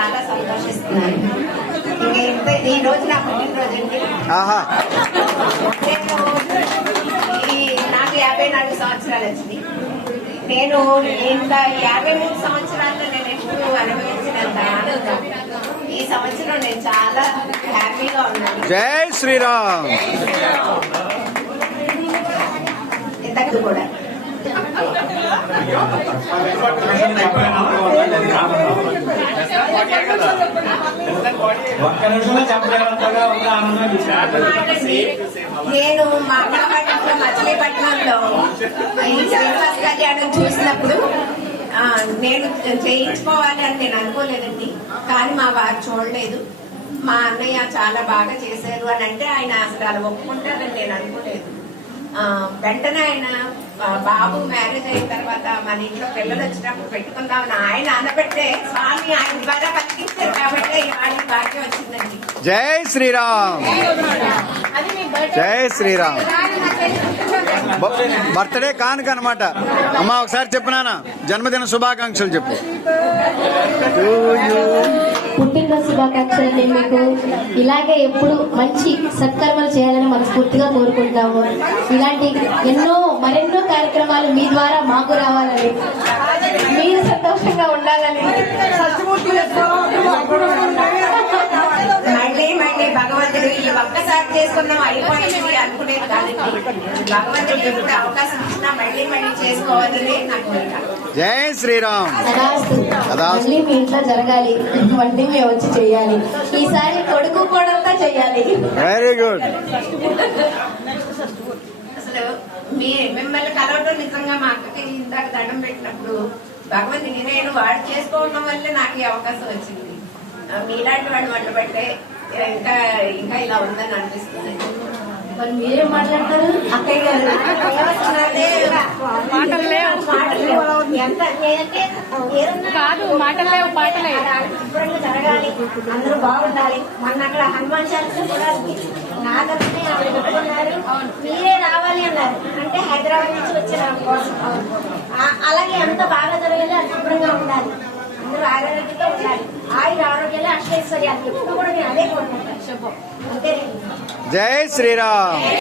చాలా సంతోషిస్తున్నాను ఈ రోజు నా పుట్టినరోజు అండి నాకు యాభై నాలుగు సంవత్సరాలు వచ్చింది నేను ఇంత యాభై మూడు సంవత్సరాల్లో నేను ఎప్పుడు అనుభవించినంత ఆనందం ఈ సంవత్సరం నేను చాలా హ్యాపీగా ఉన్నాను జై శ్రీరామ్. ఇంతకు కూడా ఒక్క నిమిషంలో చెప్పలేనంతగా ఉన్న ఆనందం నేను మా అమ్మపట్నంలో మచిలీపట్నంలో శ్రీనివాస్ కళ్యాణం చూసినప్పుడు నేను చేయించుకోవాలి అని నేను అనుకోలేదండి. కానీ మా వారు చూడలేదు. మా అన్నయ్య చాలా బాగా చేశారు అని అంటే ఆయన అసలు అలా ఒప్పుకుంటారని నేను అనుకోలేదు. వెంటనే ఆయన బాబు మ్యారేజ్ అయిన తర్వాత మన ఇంట్లో పిల్లలు వచ్చినప్పుడు పెట్టుకుందామని ఆయన అనబెట్టే జై శ్రీరామ్. జై శ్రీరామ్. బర్త్డే కానుక అనమాట అమ్మా ఒకసారి చెప్పు నాన్న. జన్మదిన శుభాకాంక్షలు చెప్పు. పుట్టినరోజు శుభాకాంక్షలండి మీకు. ఇలాగే ఎప్పుడు మంచి సత్కర్మలు చేయాలని మనస్ఫూర్తిగా కోరుకుంటాము. ఇలాంటి ఎన్నో మరెన్నో కార్యక్రమాలు మీ ద్వారా మాకు రావాలని. మీరు సంతోషంగా ఉండాలని. మళ్ళీ మళ్ళీ భగవంతుడు ఈ ఒక్కసారి చేసుకున్నాం అయిపోయింది అనుకునేది కాదండి భగవంతుడు ఎప్పుడు అవకాశం ఇచ్చినా మళ్ళీ మళ్ళీ చేసుకోవాలని. జై శ్రీరామ్. మళ్ళీ మీ ఇంట్లో జరగాలి. మళ్ళీ మేము వచ్చి చెయ్యాలి ఈసారి కొడుకు కూడా చెయ్యాలి వెరీ గుడ్ అసలు మీ మిమ్మల్ని కలవడం నిజంగా మా అక్కకి ఇందాక దండం పెట్టినప్పుడు భగవంతుని నేను వాడు చేసుకోవడం వల్లే నాకు ఈ అవకాశం వచ్చింది. ఆ, మీలాంటి వాడు వంట పట్టే ఇంకా ఇంకా ఇలా ఉందని అనిపిస్తుంది. మరి మీరేం మాట్లాడతారు? అక్కయ్య గారు. కాదు మాటలు లేవు పాటలే శుభ్రంగా జరగాలి అందరూ బాగుండాలి. మొన్న అక్కడ హనుమాన్ చాలీసా కూడా నా తరఫునే ఆవిడ పెట్టుకున్నారు. మీరే రావాలి అన్నారు. అంటే హైదరాబాద్ నుంచి వచ్చిన కోసం. అలాగే ఎంత బాగా జరగాలి అది శుభ్రంగా ఉండాలి. అందరూ ఆరోగ్యంగా ఉండాలి. ఆయుర ఆరోగ్యాలు అష్టైశ్వర్యాలు. ఎప్పుడు కూడా నేను అదే కోరుకుంటాను. శుభం. అంతేనండి. జై శ్రీరామ్.